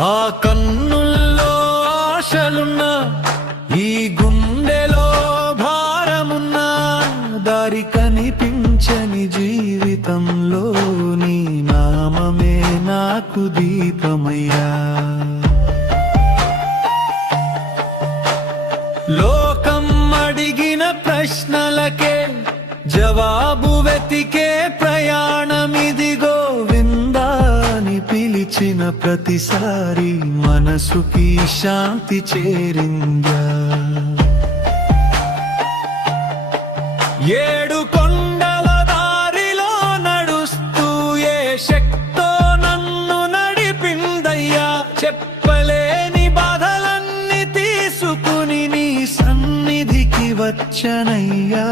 ఆ కన్నుల్లో ఆశలున్నా, ఈ గుండెలో భారమున్నా, దారి కనిపించని జీవితంలో నీ నామమే నాకు దీపమయ్యా. లోకం అడిగిన ప్రశ్నలకే జవాబు వెతికే ప్రయాణమిదిగో. విందాని పిలిచిన ప్రతిసారి మనసుకి శాంతి చేరిందా. ఏడు కొండల దారిలో నడుస్తూ ఏ శక్తో నన్ను నడిపిందయ్యా. చెప్పలేని బాధలన్నీ తీసుకుని నీ సన్నిధికి వచ్చనయ్యా.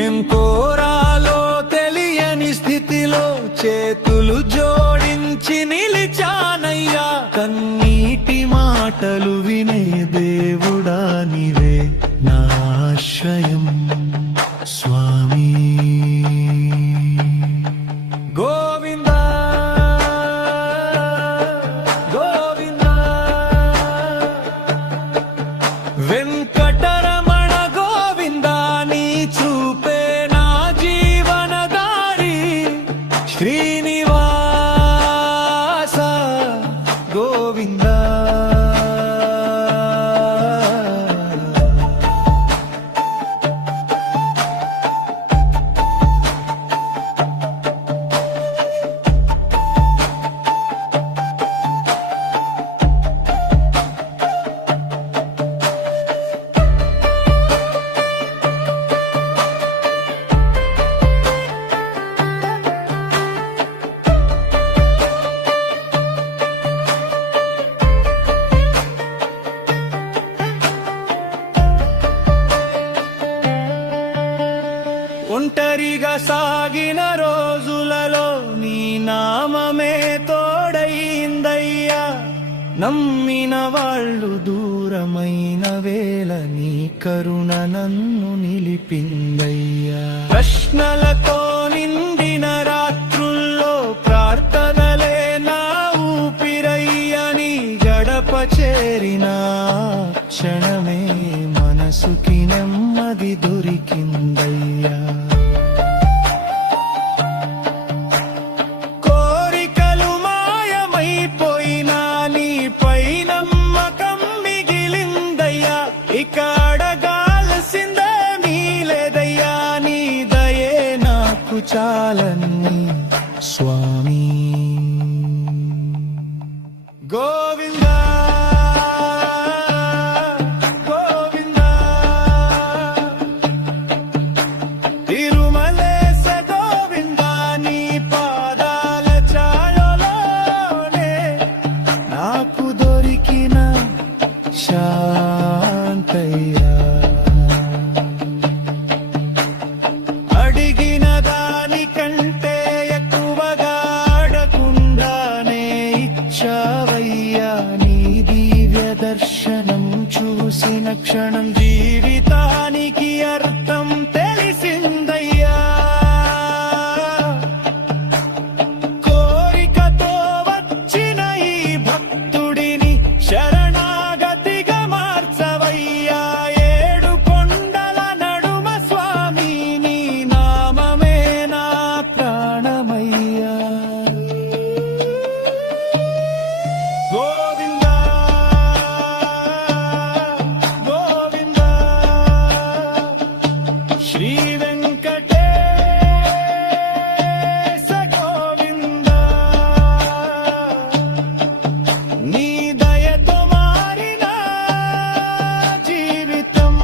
ఏం కోరాలో తెలియని స్థితిలో చేతులు జోడించి నిలిచానయ్యా. కన్నీటి మాటలు వినే దేవుడా నీవే నా ఆశ్రయం స్వామి. గోవిందా గోవిందా వెంకటరమణ గోవిందా, నీ చూపే నా జీవన దారి. శ్రీనివాస గోవిందా. ఒంటరిగా సాగిన రోజులలో నీ నామమే తోడైందయ్యా. నమ్మిన వాళ్ళు దూరమైన వేళ నీ కరుణ నన్ను నిలిపిందయ్యా. ప్రశ్నలతో నిండిన రాత్రుల్లో ప్రార్థనలే నా ఊపిరయ్యని గడప చేరిన క్షణమే మనసుకి నెమ్మది దొరికిందయ్యా. కోరికలు మాయమైపోయినా నీపై నమ్మకం మిగిలిందయ్యా. ఇక అడగాల్సిందే నీలేదయ్యా. నీ దయే నాకు చాలని స్వామి. గోవిందా శాంతయ్యా. అడిగిన దానికంటే ఎక్కువగా అడగకుండానే ఇచ్చావయ్యా. నీ దివ్య దర్శనం చూసిన క్షణం జీవితానికి అర్థం తెలిసిందయ్యా. కోరికతో వచ్చిన ఈ భక్తుడిని శరణాగతిగా మార్చవయ్యా. ఏడు కొండల నడుమ స్వామి నీ నామమే నా ప్రాణమయ్యా. గోవిందా గోవిందా శ్రీ వెంకటేశ గోవిందా. నీ దయతో మారిన జీవితం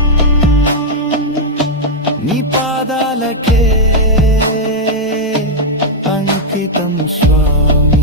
నీ పాదాలకే అంకితం స్వామి.